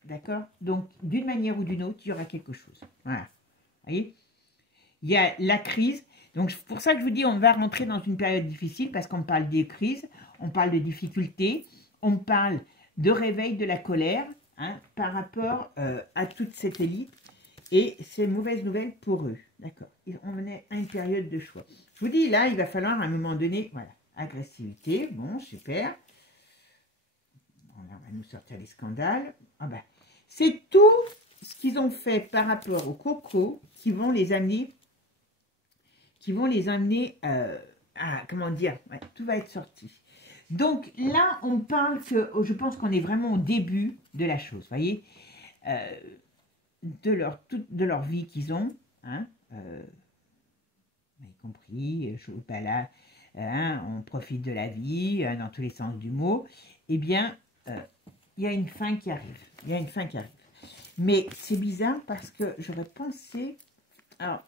D'accord? Donc, d'une manière ou d'une autre, il y aura quelque chose. Voilà. Vous voyez? Il y a la crise. Donc, c'est pour ça que je vous dis, on va rentrer dans une période difficile parce qu'on parle des crises, on parle de difficultés, on parle de réveil de la colère hein, par rapport à toute cette élite. Et c'est mauvaise nouvelle pour eux. D'accord? On est à une période de choix. Je vous dis, là, il va falloir à un moment donné, voilà, agressivité, bon, super. On va nous sortir les scandales. C'est tout ce qu'ils ont fait par rapport aux cocos qui vont les amener, à, comment dire, tout va être sorti. Donc là, on parle que, je pense qu'on est vraiment au début de la chose, vous voyez, de leur vie qu'ils ont, hein, y compris, là, hein, on profite de la vie, dans tous les sens du mot, eh bien, il y a une fin qui arrive. Il y a une fin qui arrive. Mais c'est bizarre parce que j'aurais pensé... Alors,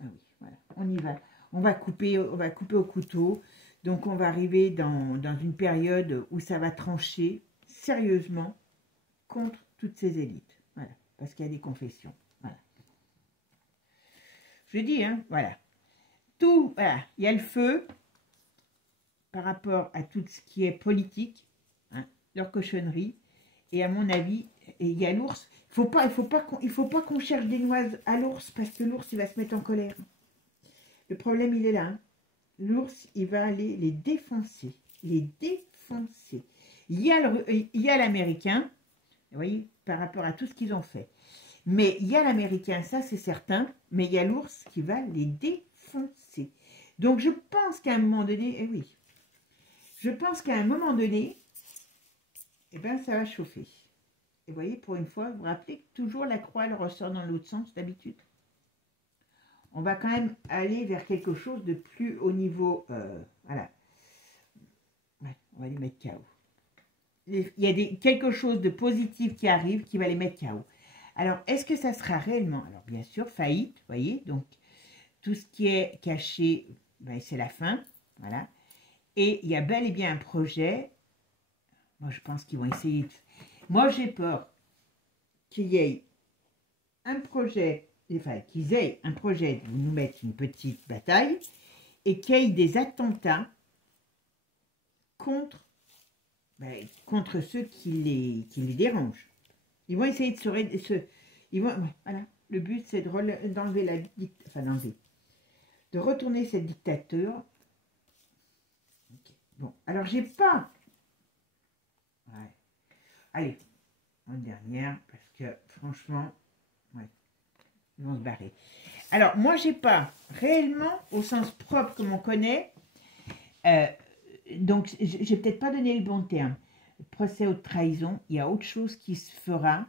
ah oui, voilà, on y va. On va couper au couteau. Donc, on va arriver dans une période où ça va trancher sérieusement contre toutes ces élites. Voilà, parce qu'il y a des confessions. Voilà. Je dis, hein, voilà. tout, voilà, il y a le feu par rapport à tout ce qui est politique, hein, leur cochonnerie. Et à mon avis, il y a l'ours. Il faut pas qu'on cherche des noises à l'ours parce que l'ours, il va se mettre en colère. Le problème, il est là. Hein. L'ours, il va aller les défoncer. Les défoncer. Il y a l'Américain, vous voyez, par rapport à tout ce qu'ils ont fait. Mais il y a l'Américain, ça c'est certain, mais il y a l'ours qui va les défoncer. Donc je pense qu'à un moment donné, eh oui, je pense qu'à un moment donné, eh ben, ça va chauffer. Et vous voyez, pour une fois, vous vous rappelez que toujours la croix, elle ressort dans l'autre sens d'habitude. On va quand même aller vers quelque chose de plus haut niveau. Voilà. Ouais, on va les mettre KO. Il y a quelque chose de positif qui arrive qui va les mettre KO. Alors, est-ce que ça sera réellement? Alors, bien sûr, faillite, vous voyez. Donc, tout ce qui est caché, ben, c'est la fin. Voilà. Et il y a bel et bien un projet. Moi, je pense qu'ils vont essayer de... Moi, j'ai peur qu'il y ait un projet, enfin, qu'ils aient un projet de nous mettre une petite bataille et qu'il y ait des attentats contre, ben, contre ceux qui les dérangent. Ils vont essayer de ils vont, voilà, le but, c'est d'enlever la dictature, enfin, de retourner cette dictature. Okay. Bon, alors, j'ai pas... Ouais. Allez, en dernière, parce que franchement, ouais, ils vont se barrer. Alors, moi, j'ai pas réellement, au sens propre comme on connaît, donc, j'ai peut-être pas donné le bon terme. Procès aux trahisons, il y a autre chose qui se fera.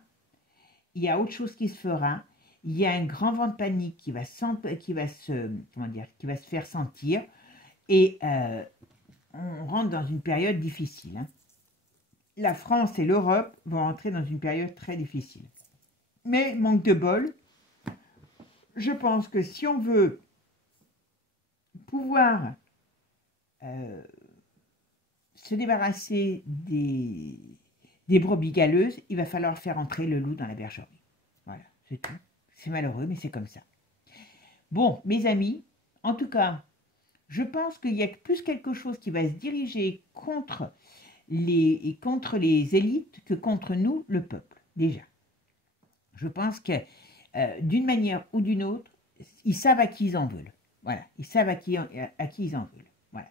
Il y a autre chose qui se fera. Il y a un grand vent de panique qui va se faire sentir. Et on rentre dans une période difficile. Hein. La France et l'Europe vont entrer dans une période très difficile. Mais, manque de bol, je pense que si on veut pouvoir se débarrasser des brebis galeuses, il va falloir faire entrer le loup dans la bergerie. Voilà, c'est tout. C'est malheureux, mais c'est comme ça. Bon, mes amis, en tout cas, je pense qu'il y a plus quelque chose qui va se diriger contre les élites que contre nous, le peuple, déjà. Je pense que d'une manière ou d'une autre, ils savent à qui ils en veulent. Voilà, ils savent à qui ils en veulent. Voilà.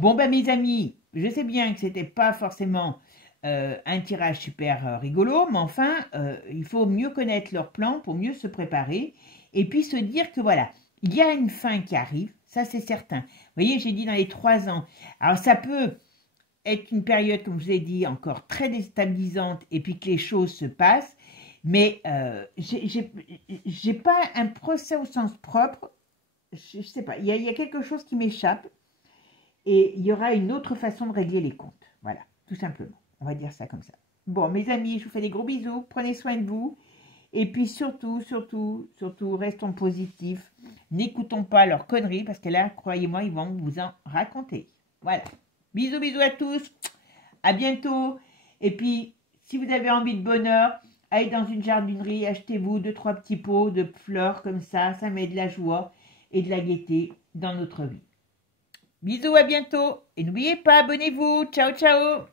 Bon, ben mes amis, je sais bien que c'était pas forcément un tirage super rigolo, mais enfin, il faut mieux connaître leur plan pour mieux se préparer et puis se dire que voilà, il y a une fin qui arrive, ça c'est certain. Vous voyez, j'ai dit dans les 3 ans. Alors ça peut être une période, comme je vous ai dit, encore très déstabilisante et puis que les choses se passent, mais j'ai pas un procès au sens propre, je sais pas, il y a quelque chose qui m'échappe et il y aura une autre façon de régler les comptes, voilà, tout simplement, on va dire ça comme ça. Bon, mes amis, je vous fais des gros bisous, prenez soin de vous, et puis surtout, restons positifs, n'écoutons pas leurs conneries, parce que là, croyez-moi, ils vont vous en raconter, voilà. Bisous, bisous à tous, à bientôt, et puis, si vous avez envie de bonheur, allez dans une jardinerie, achetez-vous 2-3 petits pots de fleurs comme ça met de la joie et de la gaieté dans notre vie. Bisous, à bientôt, et n'oubliez pas, abonnez-vous, ciao, ciao.